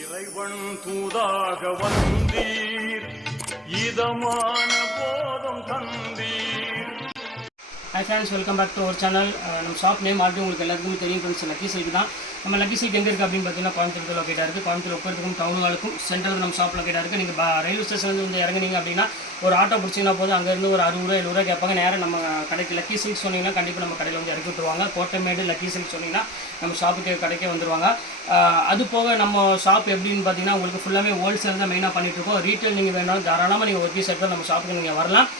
இறைவன் தூதாக வந்தீர், இதமான போதம் தந்தீர். Hi friends, welcome back to our channel. நம்ம ஷாப் நேம் ஆல்ரெடி உங்களுக்கு எல்லாருக்குமே தெரியும் ஃப்ரெண்ட்ஸ், லக்கி சில்க் தான். நம்ம லக்கி சில்க் எங்கே இருக்குது அப்படின்னு பார்த்தீங்கன்னா கோயம்புத்தூர் லொக்கேட்டாக இருக்குது. கோயம்புத்தூர் உட்பறதுக்கும் டவுன் ஹாலுக்கும் சென்ட்ரல் நம்ம ஷாப் லொக்கேட்டாக இருக்குது. நீங்கள் ரயில்வே ஸ்டேஷன்லேருந்து வந்து இறங்குனீங்க அப்படின்னா ஒரு ஆட்டோ பிடிச்சிங்கன்னா போது அங்கேருந்து ஒரு 60-70 கேட்பாங்க. நேரம் நம்ம கடைக்கு லக்கி சில்க் சொன்னீங்கன்னா கண்டிப்பாக நம்ம கடையில் வந்து இறக்கி விட்டுருவாங்க. கோட்டைமேடு லக்கி சில்க் சொன்னீங்கன்னா நம்ம ஷாப்புக்கு கடைக்கே வந்துடுவாங்க. அது போக நம்ம ஷாப் எப்படின்னு பார்த்தீங்கன்னா உங்களுக்கு ஃபுல்லாமே ஹோல்சேல் தான் மெயினாக பண்ணிகிட்ருக்கோம். ரீட்டைல் நீங்கள் வேணாலும் தாராளமாக நீங்கள் ஒரு பீஸ் எடுத்தால் நம்ம ஷாப்புக்கு நீங்கள் வரலாம்.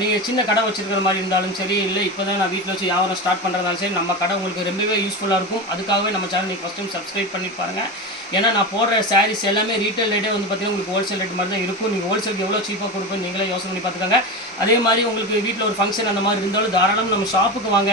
நீங்கள் சின்ன கடை வச்சுருக்கிற மாதிரி இருந்தாலும் சரி, இல்லை இப்போ தான் நான் வீட்டில் வச்சு வியாபாரம் ஸ்டார்ட் பண்ணுறதாலும் சரி, நம்ம கடை உங்களுக்கு ரொம்பவே யூஸ்ஃபுல்லாக இருக்கும். அதுக்காகவே நம்ம சேனல் நீங்கள் ஃபஸ்ட் டைம் சப்ஸ்கிரைப் பண்ணி பாருங்கள். ஏன்னா நான் போடுற சாரீஸ் எல்லாமே ரீட்டைல் ரேட்டே வந்து பார்த்தீங்கன்னா உங்களுக்கு ஹோல்சேல் ரேட் மாதிரி தான் இருக்கும். நீங்கள் ஹோல்சேலுக்கு எவ்வளோ சீப்பாக கொடுப்போம் நீங்களே யோசனை பண்ணி பார்த்துக்கோங்க. அதே மாதிரி உங்களுக்கு வீட்டில் ஒரு ஃபங்க்ஷன் அந்த மாதிரி இருந்தாலும் தாராளம் நம்ம ஷாப்புக்கு வாங்க.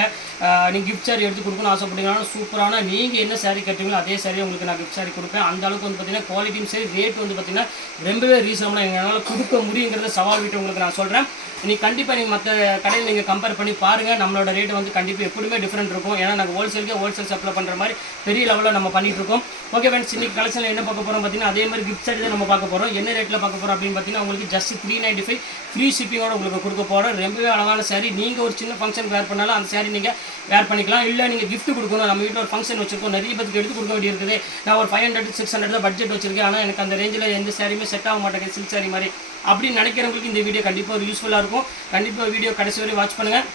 நீங்கள் கிஃப்ட் சாரி எடுத்து கொடுக்கணும்னு ஆசைப்பட்டீங்கன்னா சூப்பரான நீங்கள் என்ன சாரீ கட்டுவீங்களோ அதே சாரீ உங்களுக்கு நான் கிஃப்ட் சாரி கொடுப்பேன். அந்த அளவுக்கு வந்து பார்த்தீங்கன்னா குவாலிட்டியும் சரி, ரேட் வந்து பார்த்தீங்கன்னா ரொம்பவே ரீசனபிளாக எங்களால் கொடுக்க முடியுங்கிறத சவால் விட்டு உங்களுக்கு நான் சொல்கிறேன். நீங்கள் கண்டிப்பாக நீங்கள் மற்ற கடையில் நீங்கள் கம்பேர் பண்ணி பாருங்கள். நம்மளோட ரேட்டு வந்து கண்டிப்பாக எப்படியுமே டிஃப்ரெண்ட் இருக்கும். ஏன்னா நாங்கள் ஹோல்சேல் சப்ளை பண்ணுற மாதிரி பெரிய லெவலில் நம்ம பண்ணிகிட்டு இருக்கோம். ஓகே ஃப்ரெண்ட்ஸ், இன்றைக்கி கலெக்ஷனில் என்ன பார்க்க போகிறோம் பார்த்தீங்கன்னா அதே மாதிரி கிஃப்ட் சாரி தான் நம்ம பார்க்க போகிறோம். என்ன ரேட்டில் பார்க்க போகிறோம் அப்படின்னு பார்த்தீங்கன்னா உங்களுக்கு ஜஸ்ட் 395 ஃப்ரீ ஷிப்பிங்கோட உங்களுக்கு கொடுக்க போகிறோம். ரொம்பவே அழகான சாரி. நீங்கள் ஒரு சின்ன ஃபங்க்ஷன் வேர் பண்ணாலும் அந்த சாரி நீங்கள் வேர் பண்ணிக்கலாம். இல்லை நீங்கள் கிஃப்ட் கொடுக்கணும், நம்ம வீட்டில் ஒரு ஃபங்க்ஷன் வச்சுருக்கோம், நிறைய பேருக்கு எடுத்து கொடுக்க வேண்டிய இருக்குது. நான் ஒரு 500-600 தான் பட்ஜெட் வச்சிருக்கேன். ஆனால் எனக்கு அந்த ரேஞ்சில் எந்த சாரியுமே செட் ஆக மாட்டேங்குது சில்க் சாரி மாதிரி அப்படின்னு நினைக்கிறவங்களுக்கு இந்த வீடியோ கண்டிப்பாக ஒரு யூஸ்ஃபுல்லாக இருக்கும். கண்டிப்பாக வீடியோ கடைசி வரை வாட்ச் பண்ணுங்கள்.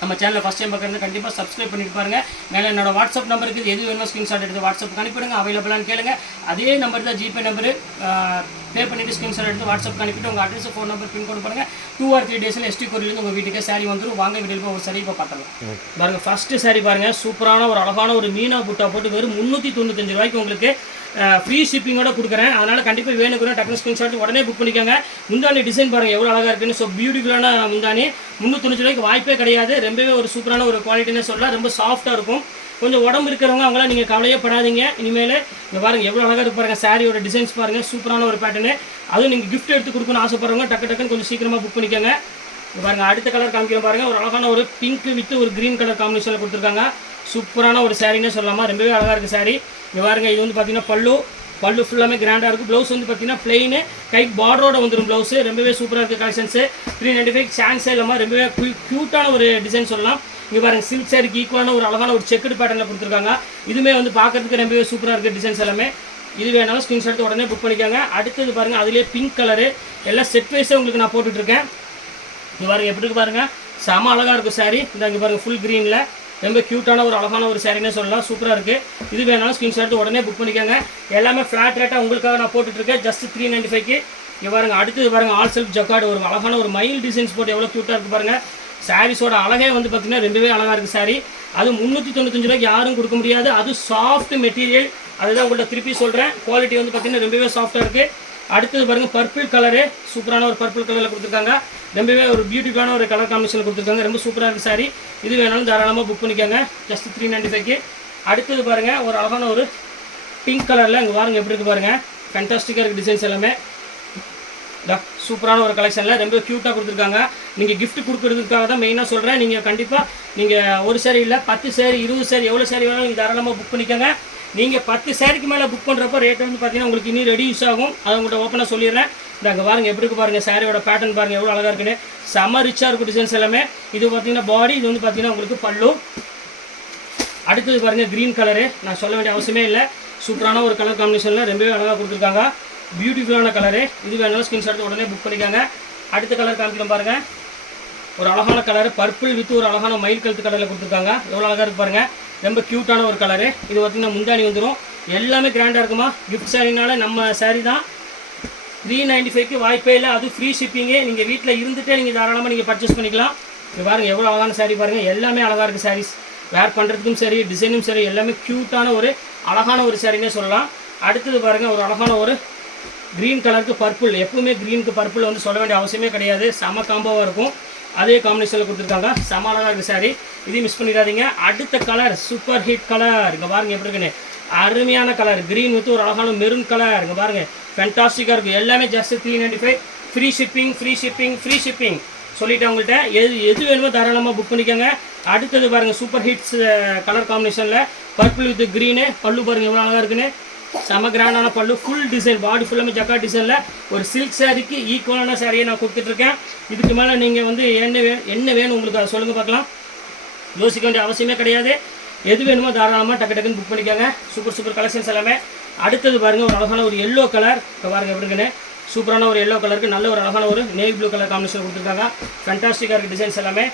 நம்ம சேனலில் ஃபஸ்ட் டைம் பார்க்குறது கண்டிப்பாக சப்ஸ்கிரைப் பண்ணிட்டு பாருங்கள். மேலே என்னோட வாட்ஸ்அப் நம்பருக்கு எது வேணுமோ ஸ்க்ரீன்ஷாட் எடுத்து வாட்ஸ்அப்புக்கு அனுப்பிடுங்க. அவைலபிளானு கேளுங்க. அதே நம்பர் தான் ஜிபே நம்பரு. பே பண்ணிவிட்டு ஸ்க்ரீன்ஷாட் எடுத்து வாட்ஸ்அப்புக்கு அனுப்பிட்டு உங்கள் அட்ரஸ், ஃபோன் நம்பர், பின்கோடு பண்ணுங்கள். 2 or 3 டேஸில் எஸ்டி கோரிலேருந்து உங்கள் வீட்டுக்கு சாரி வந்துடும். வாங்க வீடியோவில் ஒரு சாரி இப்போ பார்த்துக்கலாம். பாருங்கள், ஃபஸ்ட்டு சாரி பாருங்கள். சூப்பரான ஒரு அழகான ஒரு மீனா புட்டா போட்டு வெறும் 395 ரூபாய்க்கு உங்களுக்கு ஃப்ரீ ஷிப்பிங்கோட கொடுக்குறேன். அதனால் கண்டிப்பாக வேணுக்குறேன் டக்குனு ஸ்க்ரீன்ஷாட் உடனே புக் பண்ணிக்கோங்க. முந்தானி டிசைன் பாருங்கள் எவ்வளோ அழகாக இருக்குன்னு. ஸோ பியூட்டிஃபுல்லான முந்தானி. 395 ரூபாய்க்கு வாய்ப்பே கிடையாது. ரொம்பவே ஒரு சூப்பரான ஒரு குவாலிட்டின்னு சொல்லலாம். ரொம்ப சாஃப்ட்டாக இருக்கும். கொஞ்சம் உடம்பு இருக்கிறவங்க அவங்களாம் நீங்கள் கவலையே படாதீங்க. இனிமேல் இங்கே பாருங்கள் எவ்வளோ அழகாக இருக்கு பாருங்கள். சாரியோட டிசைன்ஸ் பாருங்கள், சூப்பரான ஒரு பேட்டர்னு. அதுவும் நீங்கள் கிஃப்ட் எடுத்து கொடுக்கணும்னு ஆசைப்படுறவங்க டக்குன்னு கொஞ்சம் சீக்கிரமாக புக் பண்ணிக்கோங்க. இங்கே பாருங்கள், அடுத்த கலர் காமிக்கிறோம் பாருங்கள். ஒரு அழகான ஒரு பிங்க் வித் ஒரு க்ரீன் கலர் காம்பினேஷனில் கொடுத்துருக்காங்க. சூப்பரான ஒரு சாரின்னு சொல்லலாமா. ரொம்பவே அழகாக இருக்குது சாரி. இங்கே பாருங்கள், இது வந்து பார்த்தீங்கன்னா பல்லு ஃபுல்லாமே கிராண்டாக இருக்குது. ப்ளவுஸ் வந்து பார்த்தீங்கன்னா பிளெயின் கை பார்டரோட வந்துடும் ப்ளவுஸு. ரொம்பவே சூப்பராக இருக்குது கலெக்ஷன்ஸு. 395 சான்ஸே இல்லாமல் ரொம்பவே க்யூட்டான ஒரு டிசைன் சொல்லலாம். இங்கே பாருங்கள், சில்க் சாரிக்கு ஈக்குவலான ஒரு அழகான ஒரு செக்குடு பேட்டர்னில் கொடுத்துருக்காங்க. இதுவுமே வந்து பார்க்கறதுக்கு ரொம்பவே சூப்பராக இருக்குது டிசைன்ஸ் எல்லாமே. இது வேணாலும் ஸ்க்ரீன்ஷாட் எடுத்து உடனே புக் பண்ணிக்கோங்க. அடுத்தது பாருங்கள், அதிலே பிங்க் கலரு எல்லாம் செட் வைஸே உங்களுக்கு நான் போட்டுட்ருக்கேன். இங்கே பாருங்கள் எப்படி இருக்கு பாருங்கள், செம அழகாக இருக்கும் சாரி. இந்த இங்கே பாருங்கள் ஃபுல் க்ரீனில் ரொம்ப க்யூட்டான ஒரு அழகான ஒரு சாரின்னு சொல்லலாம். சூப்பராக இருக்குது. இது வேணாலும் ஸ்க்ரீன்ஷாட் எடுத்து உடனே புக் பண்ணிக்கோங்க. எல்லாமே ஃப்ளாட் ரேட்டாக உங்களுக்காக நான் போட்டுட்ருக்கேன். ஜஸ்ட் 395க்கு. இங்கே பாருங்கள், அடுத்தது பாருங்கள் ஆல் செல்ஃப் ஜக்கார்டு ஒரு அழகான ஒரு மயில் டிசைன்ஸ் போட்டு எவ்வளோ க்யூட்டாக இருக்குது பாருங்கள். சாரீஸோட அழகே வந்து பார்த்திங்கன்னா ரொம்பவே அழகாக இருக்குது சாரி. அது 395 ரூபாய்க்கு யாரும் கொடுக்க முடியாது. அது சாஃப்ட் மெட்டீரியல். அதுதான் உங்கள்கிட்ட திருப்பி சொல்கிறேன். குவாலிட்டி வந்து பார்த்திங்கன்னா ரொம்பவே சாஃப்ட்டாக இருக்குது. அடுத்தது பாருங்கள், பர்பிள் கலரு சூப்பரான ஒரு பர்பிள் கலரில் கொடுத்துருக்காங்க. ரொம்பவே ஒரு பியூட்டிஃபுல்லான ஒரு கலர் காம்பினேஷனில் கொடுத்துருக்காங்க. ரொம்ப சூப்பராக இருக்குது சாரி. இது வேணாலும் தாராளமாக புக் பண்ணிக்கோங்க. ஜஸ்ட் 395க்கு. அடுத்தது பாருங்கள், ஒரு அழகான ஒரு பிங்க் கலரில் இங்கே பாருங்கள் எப்படி இருக்குது பாருங்கள். ஃபேண்டாஸ்டிக்காக இருக்குது டிசைன்ஸ் எல்லாமே. சூப்பரான ஒரு கலெக்ஷனில் ரொம்ப க்யூட்டாக கொடுத்துருக்காங்க. நீங்கள் கிஃப்ட் கொடுக்குறதுக்காக தான் மெயினாக சொல்கிறேன். நீங்கள் கண்டிப்பாக நீங்கள் ஒரு சாரி இல்லை 10 சாரி 20 சாரி எவ்வளோ சாரி வேணாலும் நீங்கள் தாராளமாக புக் பண்ணிக்கோங்க. நீங்கள் 10 சாரிக்கு மேலே புக் பண்ணுறப்போ ரேட் வந்து பார்த்தீங்கன்னா உங்களுக்கு இன்னும் ரெடியூஸ் ஆகும். அதை உங்கள்கிட்ட ஓப்பனாக சொல்லிடுறேன். அங்கே பாருங்கள் எப்படி இருக்கு பாருங்கள். சாரியோட பேட்டர்ன் பாருங்கள் எவ்வளோ அழகாக இருக்குன்னு. செம்ம ரிச்சாக இருக்கும் டிசைன்ஸ் எல்லாமே. இது பார்த்தீங்கன்னா பாடி, இது வந்து பார்த்தீங்கன்னா உங்களுக்கு பல்லு. அடுத்தது பாருங்கள் க்ரீன் கலரு. நான் சொல்ல வேண்டிய அவசியமே இல்லை. சூப்பரான ஒரு கலர் காம்பினேஷனில் ரொம்பவே அழகாக கொடுத்துருக்காங்க. பியூட்டிஃபுல்லான கலரு. இது வேணாலும் ஸ்க்ரீன்ஷாட் எடுத்து உடனே புக் பண்ணிக்கோங்க. அடுத்த கலர் காமிக்கிறோம் பாருங்கள். ஒரு அழகான கலர் பர்பிள் வித் ஒரு அழகான மயில் கழுத்து கலரில் கொடுத்துருக்காங்க. எவ்வளோ அழகாக இருக்குது பாருங்கள். ரொம்ப க்யூட்டான ஒரு கலரு. இது பார்த்திங்கன்னா முந்தானி வந்துடும். எல்லாமே கிராண்டாக இருக்குமா. கிஃப்ட் சாரினால நம்ம சாரி தான். 395க்கு வாய்ப்பே இல்லை. அது ஃப்ரீ ஷிப்பிங்கு. நீங்கள் வீட்டில் இருந்துகிட்டே நீங்கள் தாராளமாக நீங்கள் பர்ச்சேஸ் பண்ணிக்கலாம். இது பாருங்கள் எவ்வளோ அழகான சாரி பாருங்கள். எல்லாமே அழகாக இருக்குது சாரீஸ். வேர் பண்ணுறதுக்கும் சரி, டிசைனும் சரி, எல்லாமே க்யூட்டான ஒரு அழகான ஒரு சாரின்னே சொல்லலாம். அடுத்தது பாருங்கள், ஒரு அழகான ஒரு க்ரீன் கலருக்கு பர்பிள். எப்பவுமே க்ரீனுக்கு பர்பிள் வந்து சொல்ல வேண்டிய அவசியமே கிடையாது. செம காம்போவாக இருக்கும். அதே காம்பினேஷனில் கொடுத்துருக்காங்க. செம அழகாக இருக்குது சாரி. இதையும் மிஸ் பண்ணிடாதீங்க. அடுத்த கலர் சூப்பர் ஹிட் கலர். இங்கே பாருங்கள் எப்படி இருக்குன்னு. அருமையான கலர் க்ரீன் வித் ஒரு அழகான மெரூன் கலர். இங்கே பாருங்கள் ஃபேண்டாஸ்டிக்காக இருக்குது. எல்லாமே ஜஸ்ட் 395 ஃப்ரீ ஷிப்பிங் சொல்லிவிட்டு உங்கள்கிட்ட எது வேணுமோ தாராளமாக புக் பண்ணிக்கோங்க. அடுத்தது பாருங்கள் சூப்பர் ஹிட்ஸ் கலர் காம்பினேஷனில் பர்பிள் வித் க்ரீனு. பல்லு பாருங்கள் எவ்வளோ அழகாக இருக்குன்னு. செம கிராண்டான பல்லு, ஃபுல் டிசைன், பாடி ஃபுல்லாமே ஜக்கா டிசைனில் ஒரு சில்க் சாரிக்கு ஈக்குவலான சாரியை நான் கொடுத்துட்ருக்கேன். இதுக்கு மேலே நீங்கள் வந்து என்ன வேணும் உங்களுக்கு அதை சொல்லுங்கள் பார்க்கலாம். யோசிக்க வேண்டிய அவசியமே கிடையாது. எது வேணுமோ தாராளமாக டக்குன்னு புக் பண்ணிக்கோங்க. சூப்பர் கலெக்ஷன்ஸ் எல்லாமே. அடுத்தது பாருங்கள், ஒரு அழகான ஒரு எல்லோ கலர். இப்போ பாருங்கள் எப்படி இருக்குன்னு, சூப்பரான ஒரு எல்லோ கலருக்கு நல்ல ஒரு அழகான ஒரு நேவி ப்ளூ கலர் காம்பினேஷன் கொடுத்துருக்காங்க. ஃபேண்டாஸ்டிக்காக இருக்குது டிசைன்ஸ் எல்லாமே.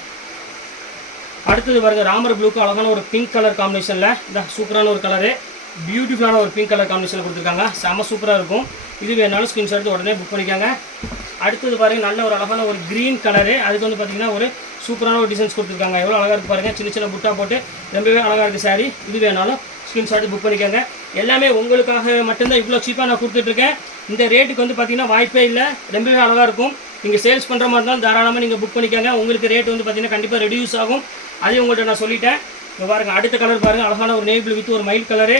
அடுத்தது பாருங்கள், ராமர் ப்ளூக்கு அழகான ஒரு பிங்க் கலர் காம்பினேஷனில் இந்த சூப்பரான ஒரு கலரு, பியூட்டிஃபுல்லான ஒரு பிங்க் கலர் காம்பினேஷனில் கொடுத்துருக்காங்க. செம சூப்பராக இருக்கும். இது வேணாலும் ஸ்க்ரீன்ஷாட் எடுத்து உடனே புக் பண்ணிக்கோங்க. அடுத்தது பாருங்கள், நல்ல ஒரு அழகான ஒரு க்ரீன் கலரு. அதுக்கு வந்து பார்த்திங்கன்னா ஒரு சூப்பரான ஒரு டிசைன்ஸ் கொடுத்துருக்காங்க. எவ்வளோ அழகாக இருக்குது பாருங்கள், சின்ன புட்டா போட்டு ரொம்பவே அழகாக இருக்குது சாரி. இது வேணாலும் ஸ்க்ரீன்ஷாட் புக் பண்ணிக்கோங்க. எல்லாமே உங்களுக்காக மட்டும்தான் இவ்வளோ சீப்பாக நான் கொடுத்துட்ருக்கேன். இந்த ரேட்டுக்கு வந்து பார்த்திங்கன்னா வாய்ப்பே இல்லை, ரொம்பவே அழகாக இருக்கும். நீங்கள் சேல்ஸ் பண்ணுற மாதிரி இருந்தாலும் தாராளமாக நீங்கள் புக் பண்ணிக்கோங்க. உங்களுக்கு ரேட் வந்து பார்த்திங்கன்னா கண்டிப்பாக ரெடியூஸ் ஆகும். அதையும் உங்கள்கிட்ட நான் சொல்லிட்டேன். இங்கே பாருங்கள், அடுத்த கலர் பாருங்கள், அழகான ஒரு நேவி ப்ளூ வித் ஒரு மைல்ட் கலரு.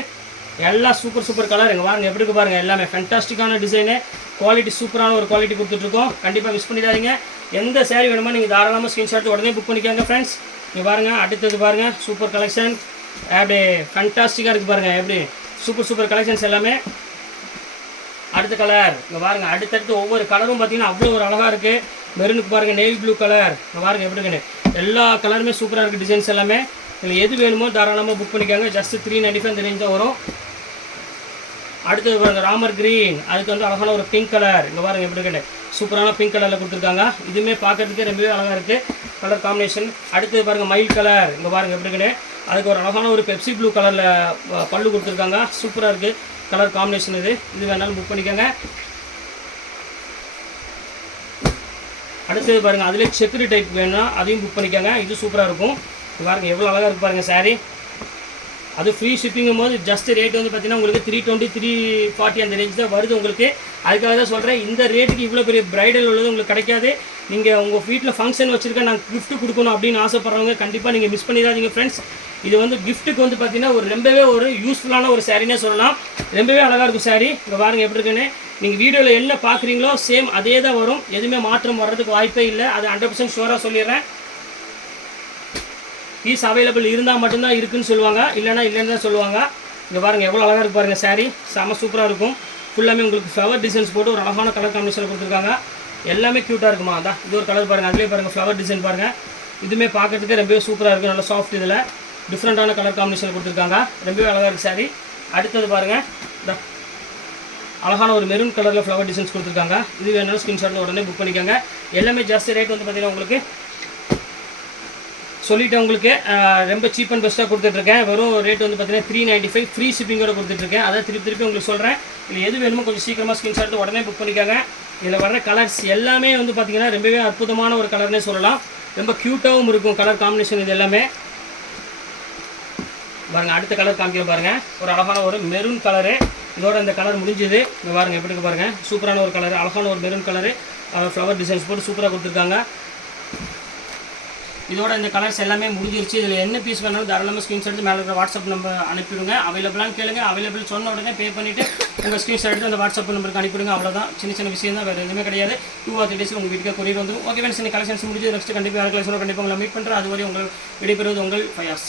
எல்லாம் சூப்பர் கலர். இங்கே பாருங்கள் எப்படி இருக்கு பாருங்கள், எல்லாமே ஃபேண்டாஸ்டிக்கான டிசைனு, குவாலிட்டி சூப்பரான ஒரு குவாலிட்டி கொடுத்துட்ருக்கோம். கண்டிப்பாக மிஸ் பண்ணிடாதீங்க. எந்த சாரீ வேணுமோ நீங்கள் தாராளமாக ஸ்க்ரீன்ஷாட் உடனே புக் பண்ணிக்கோங்க ஃப்ரெண்ட்ஸ். இங்கே பாருங்கள், அடுத்தது பாருங்கள், சூப்பர் கலெக்ஷன். அப்படியே ஃபேண்டாஸ்டிக்காக இருக்குது பாருங்கள், எப்படி சூப்பர் கலெக்ஷன்ஸ் எல்லாமே. அடுத்த கலர் இங்கே பாருங்கள், அடுத்தடுத்து ஒவ்வொரு கலரும் பார்த்தீங்கன்னா அவ்வளோ ஒரு அழகாக இருக்குது. மெரூனுக்கு பாருங்கள், நேவி ப்ளூ கலர். இங்கே பாருங்கள் எப்படி இருக்குன்னு, எல்லா கலருமே சூப்பராக இருக்குது டிசைன்ஸ் எல்லாமே. இதில் எது வேணுமோ தாராளமாக புக் பண்ணிக்கோங்க. ஜஸ்ட் 395 இந்த ரேஞ்ச் தான் வரும். அடுத்தது பாருங்கள், ராமர் க்ரீன். அதுக்கு வந்து அழகான ஒரு பிங்க் கலர். இங்கே பாருங்கள் எப்படி இருக்குன்னு, சூப்பரான பிங்க் கலரில் கொடுத்துருக்காங்க. இதுவுமே பார்க்குறதுக்கே ரொம்பவே அழகாக இருக்குது கலர் காம்பினேஷன். அடுத்தது பாருங்கள், மயில் கலர். இங்கே பாருங்கள் எப்படி இருக்குன்னு, அதுக்கு ஒரு அழகான ஒரு பெப்சி ப்ளூ கலரில் பல்லு கொடுத்துருக்காங்க. சூப்பராக இருக்குது கலர் காம்பினேஷன். இது வேணாலும் புக் பண்ணிக்கோங்க. அடுத்தது பாருங்கள், அதிலே செக்குரி டைப் வேணும்னா அதையும் புக் பண்ணிக்கோங்க. இது சூப்பராக இருக்கும். பாருங்கள் எவ்வளோ அழகாக இருக்குது பாருங்கள் சாரீ. அது ஃப்ரீ ஷிப்பிங்கும் போது ஜஸ்ட் ரேட் வந்து பார்த்தீங்கன்னா உங்களுக்கு 320 340 அந்த ரேஞ்ச் தான் வருது உங்களுக்கு. அதுக்காக தான் சொல்கிறேன், இந்த ரேட்டுக்கு இவ்வளோ பெரிய ப்ரைடல் உள்ளது உங்களுக்கு கிடைக்காது. நீங்கள் உங்கள் வீட்டில் ஃபங்க்ஷன் வச்சுருக்க நான் கிஃப்ட் கொடுக்கணும் அப்படின்னு ஆசைப்பட்றவங்க கண்டிப்பாக நீங்கள் மிஸ் பண்ணிடாதீங்க ஃப்ரெண்ட்ஸ். இது வந்து கிஃப்ட்டுக்கு வந்து பார்த்தீங்கன்னா ரொம்பவே ஒரு யூஸ்ஃபுல்லான ஒரு சாரீனே சொல்லலாம். ரொம்பவே அழகாக இருக்கும் சாரீ. இங்கே பாருங்கள் எப்படி இருக்குன்னு, நீங்கள் வீடியோவில் என்ன பார்க்குறீங்களோ சேம் அதே தான் வரும். எதுவுமே மாற்றம் வர்றதுக்கு வாய்ப்பே இல்லை. அது 100% ஷுவராக சொல்லிடுறேன். பீஸ் அவைலபிள் இருந்தால் மட்டும்தான் இருக்குதுன்னு சொல்லுவாங்க, இல்லைனா இல்லைன்னு தான் சொல்லுவாங்க. இங்கே பாருங்கள் எவ்வளோ அழகாக இருக்குது பாருங்கள் சாரீ. செம சூப்பராக இருக்கும். ஃபுல்லாமே உங்களுக்கு ஃப்ளவர் டிசைன்ஸ் போட்டு ஒரு அழகான கலர் காம்பினேஷனில் கொடுத்துருக்காங்க. எல்லாமே க்யூட்டாக இருக்குமா. அதான் இது ஒரு கலர் பாருங்கள், அதிலே பாருங்கள் ஃப்ளவர் டிசைன் பாருங்கள். இதுவுமே பார்க்குறதுக்கு ரொம்பவே சூப்பராக இருக்குது. நல்லா சாஃப்ட், இதில் டிஃப்ரெண்ட்டான கலர் காம்பினேஷனில் கொடுத்துருக்காங்க. ரொம்பவே அழகாக இருக்குது சாரீ. அடுத்தது பாருங்கள், இந்த அழகான ஒரு மெரூன் கலரில் ஃப்ளவர் டிசைன்ஸ் கொடுத்துருக்காங்க. இது வேணாலும் ஸ்க்ரீன்ஷாட் உடனே புக் பண்ணிக்கோங்க. எல்லாமே ஜாஸ்தி ரேட் வந்து பார்த்தீங்கன்னா உங்களுக்கு சொல்லிவிட்டு உங்களுக்கு ரொம்ப சீப் அண்ட் பெஸ்ட்டாக கொடுத்துட்ருக்கேன். வெறும் ரேட் வந்து பார்த்தீங்கன்னா 395 ஃப்ரீ ஷிப்பிங்கோட கொடுத்துட்ருக்கேன். அதான் திருப்பி உங்களுக்கு சொல்கிறேன். இதில் எது வேணுமோ கொஞ்சம் சீக்கிரமாக ஸ்க்ரீன்ஷாட் எடுத்து உடனே புக் பண்ணிக்கோங்க. இதில் வர்ற கலர்ஸ் எல்லாமே வந்து பார்த்தீங்கன்னா ரொம்பவே அற்புதமான ஒரு கலர்னே சொல்லலாம். ரொம்ப க்யூட்டாகவும் இருக்கும் கலர் காம்பினேஷன். இது எல்லாமே பாருங்கள். அடுத்த கலர் காமிக்கிற பாருங்கள், ஒரு அழகான ஒரு மெரூன் கலரு. இதோட இந்த கலர் முடிஞ்சுது. இங்கே பாருங்கள் எப்படி இருக்கு பாருங்கள், சூப்பரான ஒரு கலர், அழகான ஒரு மெரூன் கலரு, ஃப்ளவர் டிசைன்ஸ் போட்டு சூப்பராக கொடுத்துருக்காங்க. இதோட இந்த கலர்ஸ் எல்லாமே முடிஞ்சிருச்சு. இதில் என்ன பீஸ் வேணாலும் தாராளமாக ஸ்க்ரீன்ஷாட் எடுத்து மேலே இருக்கிற வாட்ஸ்அப் நம்பர் அனுப்பிவிடுங்க. அவைலபிளான்னு கேளுங்க. அவைலபிள் சொன்ன உடனே பே பண்ணிவிட்டு உங்கள் ஸ்க்ரீன்ஷாட் எடுத்து அந்த வாட்ஸ்அப் நம்பருக்கு அனுப்பிவிடுங்க. அவ்வளோதான், சின்ன விஷயம் தான், வேறு எதுவுமே கிடையாது. 2 or 3 days உங்கள் வீட்டுக்கு கொரியர் வந்துடும். ஓகே ஃப்ரெண்ட்ஸ், இந்த கலெக்ஷன்ஸ் முடிஞ்சு நெக்ஸ்ட் கண்டிப்பாக கண்டிப்பாக உங்களை மீட் பண்ணுறேன். அதுவரை உங்கள் விடைபெறுவது உங்கள் ஃபயாஸ்.